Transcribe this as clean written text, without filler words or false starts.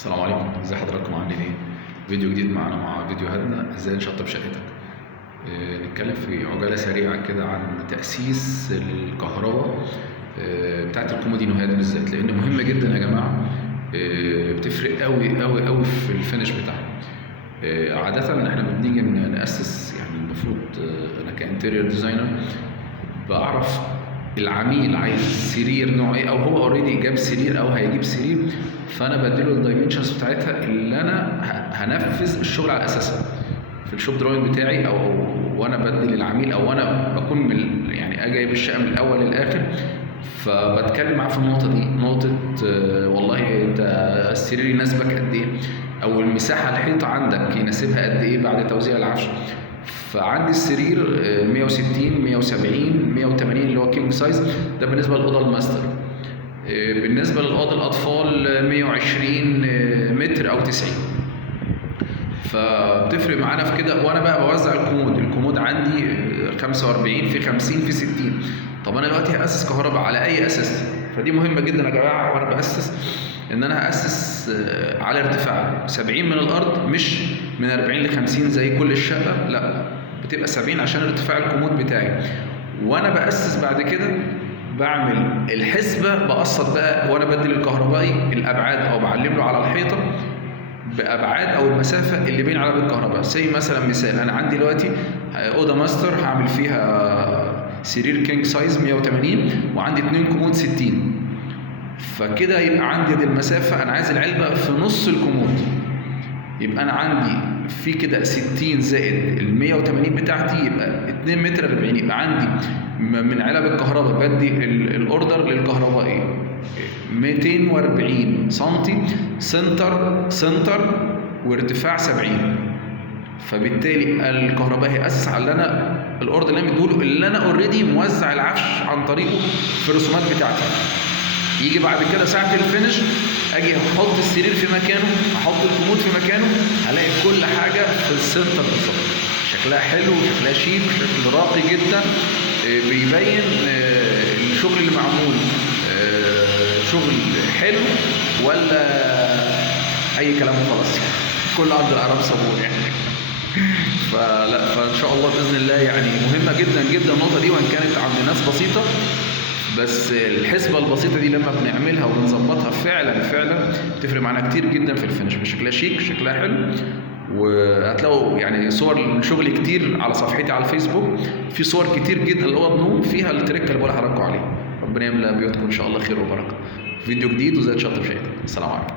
السلام عليكم، ازي حضراتكم عاملين ايه؟ فيديو جديد معانا مع فيديوهاتنا ازاي نشطب شقتك. نتكلم في عجالة سريعة كده عن تأسيس الكهرباء بتاعت الكومودينوهات بالذات، لأن مهمة جدا يا جماعة. بتفرق قوي قوي قوي في الفينش بتاعها. عادة احنا بنيجي نأسس، يعني المفروض انا كانتيريور ديزاينر بعرف العميل عايز سرير نوع ايه، او هو اوريدي جاب سرير او هيجيب سرير، فانا بديله الدايمنشنز بتاعتها اللي انا هنفذ الشغل على اساسها في الشوب دروينج بتاعي، او وانا بدي للعميل، او انا بكون يعني اجي جايب الشقه من الاول للاخر، فبتكلم معاه في النقطه دي، نقطه والله انت السرير يناسبك قد ايه، او المساحه الحيطه عندك يناسبها قد ايه بعد توزيع العفش. فعندي السرير 160 170 180 اللي هو كينج سايز، ده بالنسبه للاوضه الماستر. بالنسبه للاوضه الاطفال 120 متر او 90. فبتفرق معانا في كده. وانا بقى بوزع الكومود عندي 45 في 50 في 60. طب انا دلوقتي هاسس كهرباء على اي اساس؟ فدي مهمه جدا يا جماعه. وانا باسس ان انا هاسس على ارتفاع 70 من الارض، مش من 40 ل 50 زي كل الشقه، لا بتبقى 70 عشان ارتفاع الكومود بتاعي. وانا باسس بعد كده بعمل الحسبه، بقسط بقى وانا بدي للكهربائي الابعاد، او بعلم له على الحيطه بابعاد او المسافه اللي بين علب الكهرباء. زي مثلا مثال، انا عندي دلوقتي اوضه ماستر هعمل فيها سرير كينج سايز 180 وعندي 2 كومود 60، فكده يبقى عندي دي المسافه. انا عايز العلبه في نص الكومود، يبقى انا عندي في كده 60 زائد ال 180 بتاعتي يبقى 2 متر 40، يبقى عندي من علب الكهرباء بدي الاوردر للكهربائي 240 سم سنتر وارتفاع 70، فبالتالي الكهربائي هيأسس على اللي انا الاوردر اللي انا مديهوله، اللي انا اوريدي موزع العفش عن طريقه في الرسومات بتاعتي. يجي بعد كده ساعة الفينش اجي احط السرير في مكانه، احط الكومود في مكانه، هلاقي كل حاجة في السنتر بالظبط. شكلها حلو، شكلها شيك، شكل راقي جدا، بيبين الشغل اللي معمول شغل حلو ولا اي كلام وخلاص. كل ارض العرب صابون يعني. فان شاء الله باذن الله يعني مهمة جدا جدا النقطة دي، وان كانت عند ناس بسيطة، بس الحسبة البسيطة دي لما بنعملها وبنظبطها فعلا بتفرق معانا كتير جدا في الفينش. شكلها شيك، شكلها حلو، وهتلاقوا يعني صور من شغل كتير على صفحتي على الفيسبوك، في صور كتير جدا لأوض نوم فيها التريك اللي بقول لحضراتكم عليه. ربنا يملأ بيوتكم ان شاء الله خير وبركة. فيديو جديد وزي تشطب شقتك. السلام عليكم.